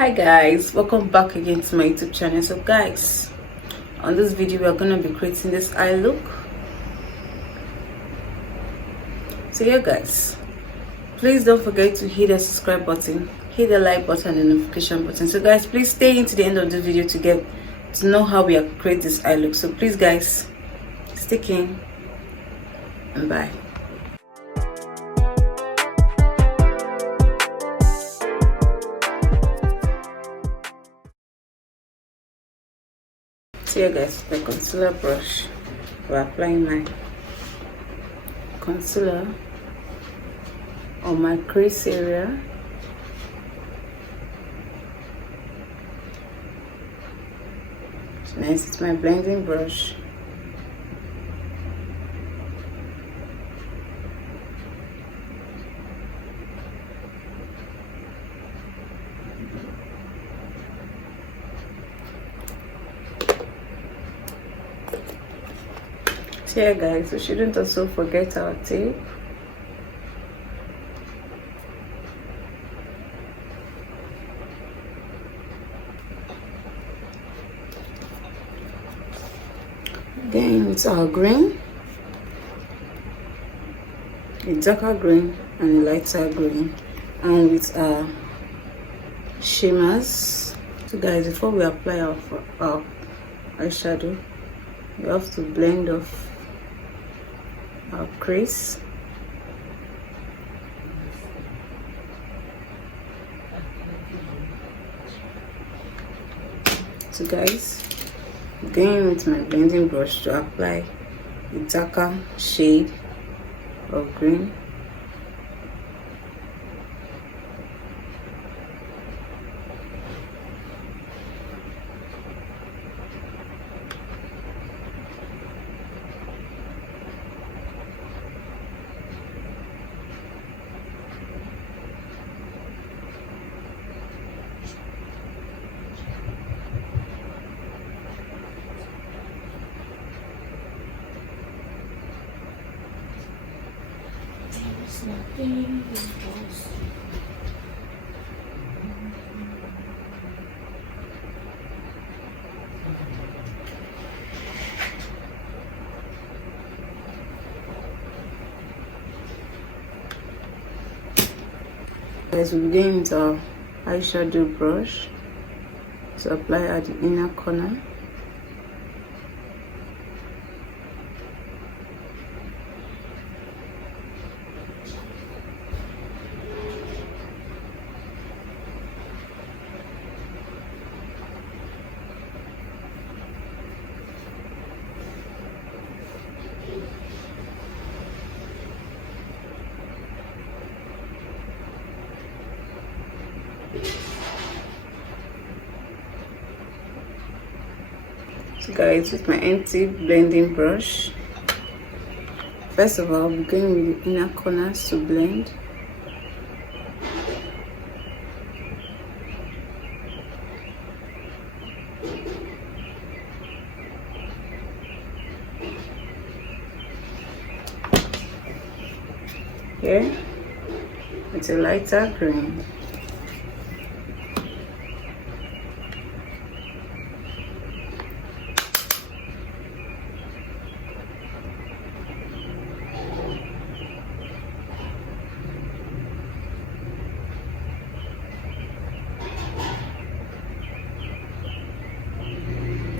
Hi guys, welcome back again to my YouTube channel. So guys, on this video we are going to be creating this eye look. So yeah guys, please don't forget to hit the subscribe button, hit the like button and the notification button. So guys, please stay into the end of the video to get to know how we are create this eye look. So please guys, stick in and bye. So yeah guys, the concealer brush, we're applying my concealer on my crease area. So next it's my blending brush. So yeah guys, we shouldn't also forget our tape. Then it's our green, a darker green and a lighter green, and with our shimmers. So guys, before we apply our eyeshadow, we have to blend off our crease. So guys, going with my blending brush to apply a darker shade of green. Guys, we'll begin with our eyeshadow brush to apply at the inner corner. So guys, with my empty blending brush, first of all, I'm going with the inner corners to blend. Here, it's a lighter green.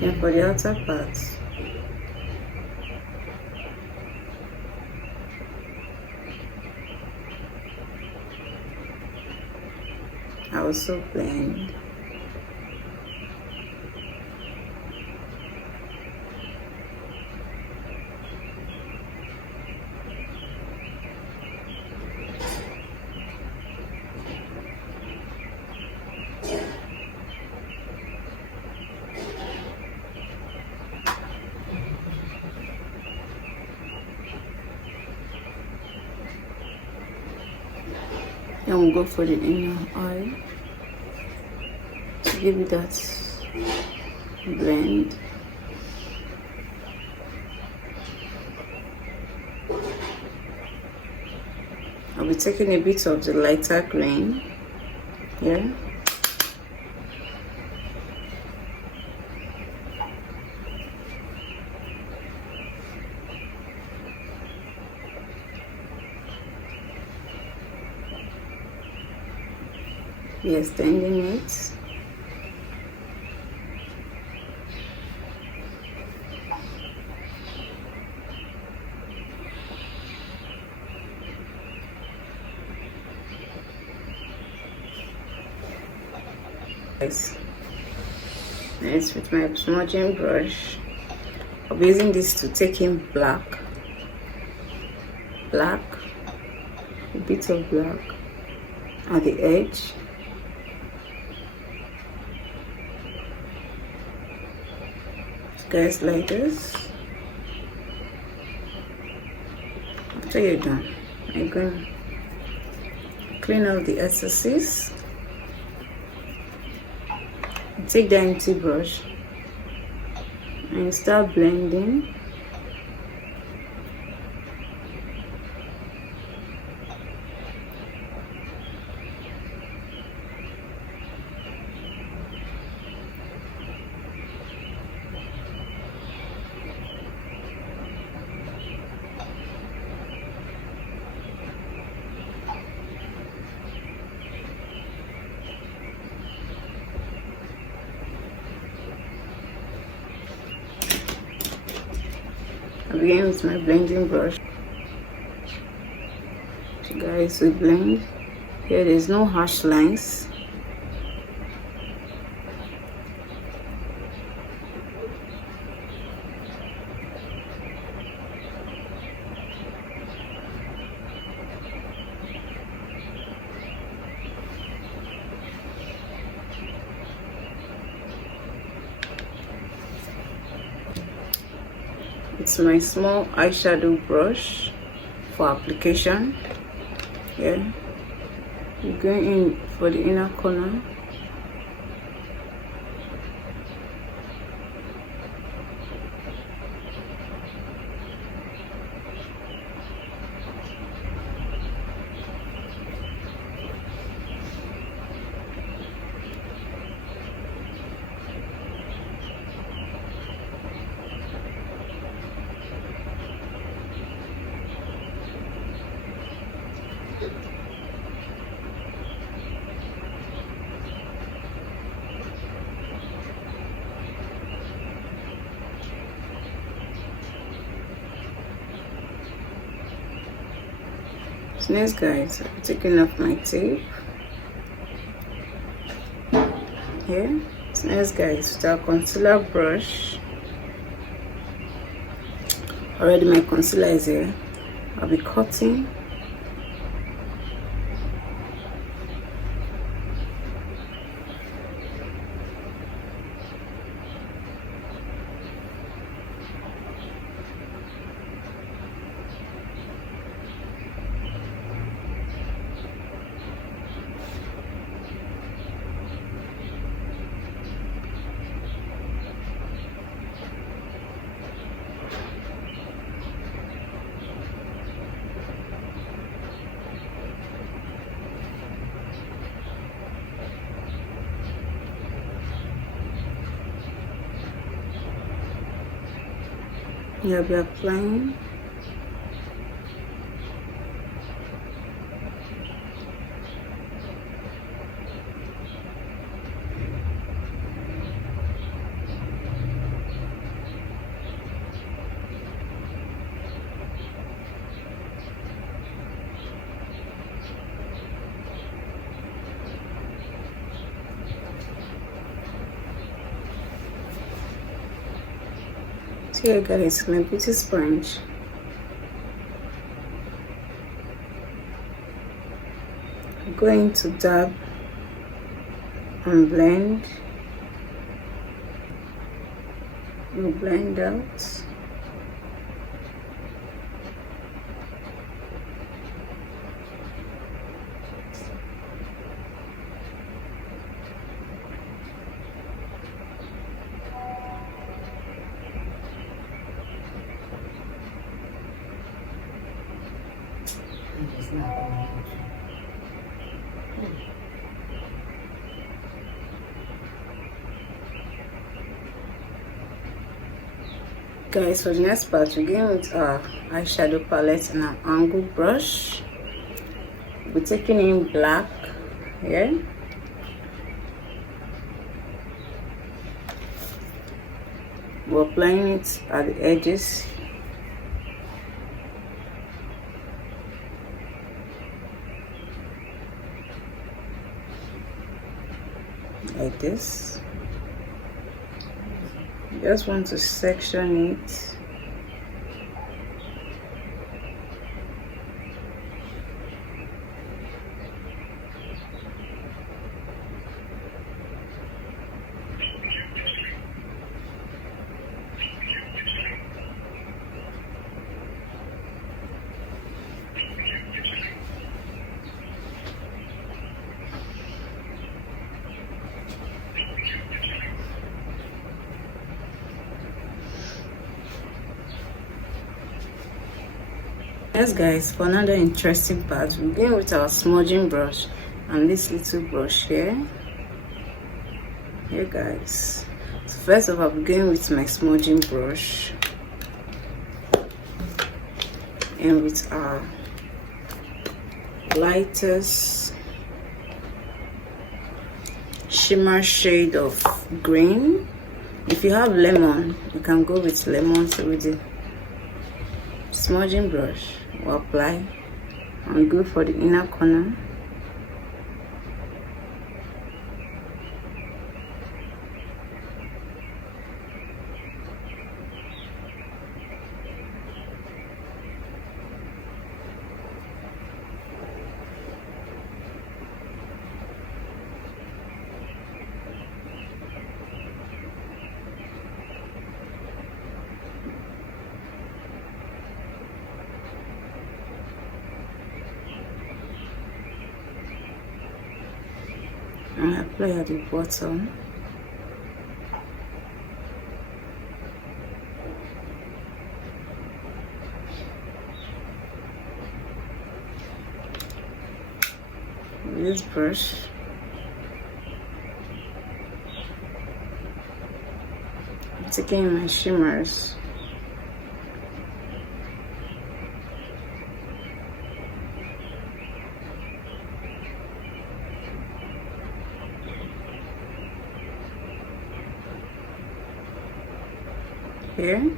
And for the outer parts, I also blend. Then we'll go for the inner eye to give it that blend. I'll be taking a bit of the lighter green here be extending it. Next, with my smudging brush, I'll be using this to take in black, a bit of black at the edge. Guys, like this. After you're done, I'm going to clean out the excesses. Take the empty brush and start blending. I begin with my blending brush. So guys, we blend. Here there's no harsh lines. It's my small eyeshadow brush for application. Yeah, you're going in for the inner corner. So next, guys, I'm taking off my tape. Here. So next, guys, with our concealer brush. Already my concealer is here. I'll be cutting. You'll be applying. So here, guys, my beauty sponge. I'm going to dab and blend. We'll blend out. Guys, for the next part, we're going with our eyeshadow palette and our angle brush. We're taking in black here We're applying it at the edges. Like this. Just want to section it. Yes guys, for another interesting part, we're going with our smudging brush and this little brush here guys. So first of all, I'm going with my smudging brush and with our lightest shimmer shade of green. If you have lemon, you can go with lemon. So with the smudging brush, we'll apply and go for the inner corner. And apply at the bottom. With this brush, I'm taking my shimmers. Here.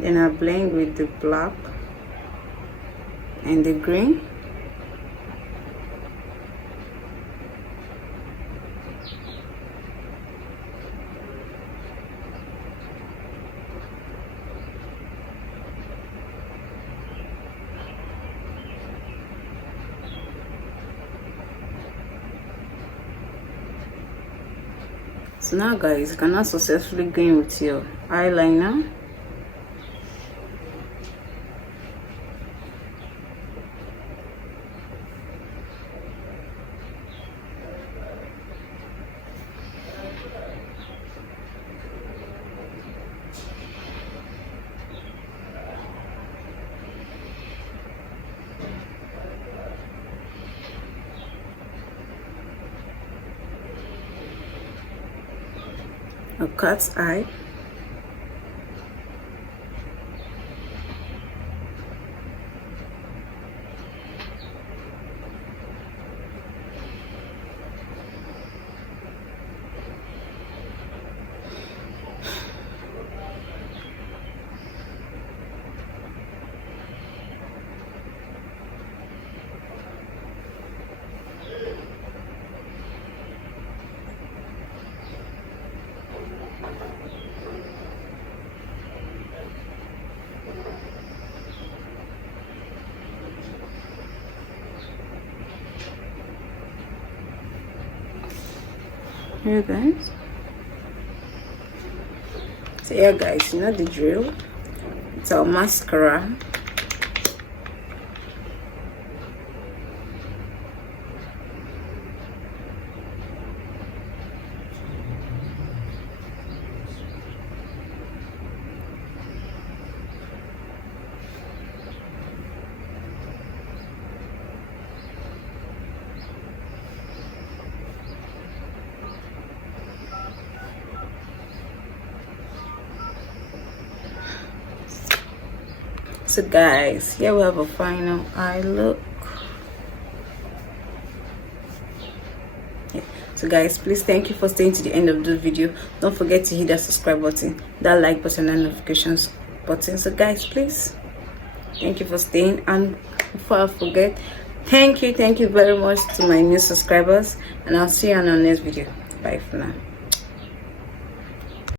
Then I blend with the black and the green. So now guys, you can now successfully go in with your eyeliner. A cat's eye. Here guys. So yeah guys, you know the drill. It's our mascara. So guys, here we have a final eye look. So guys, please thank you for staying to the end of the video. Don't forget to hit that subscribe button, that like button, and notifications button. So guys, please, thank you for staying. And before I forget, thank you very much to my new subscribers, and I'll see you on our next video. Bye for now.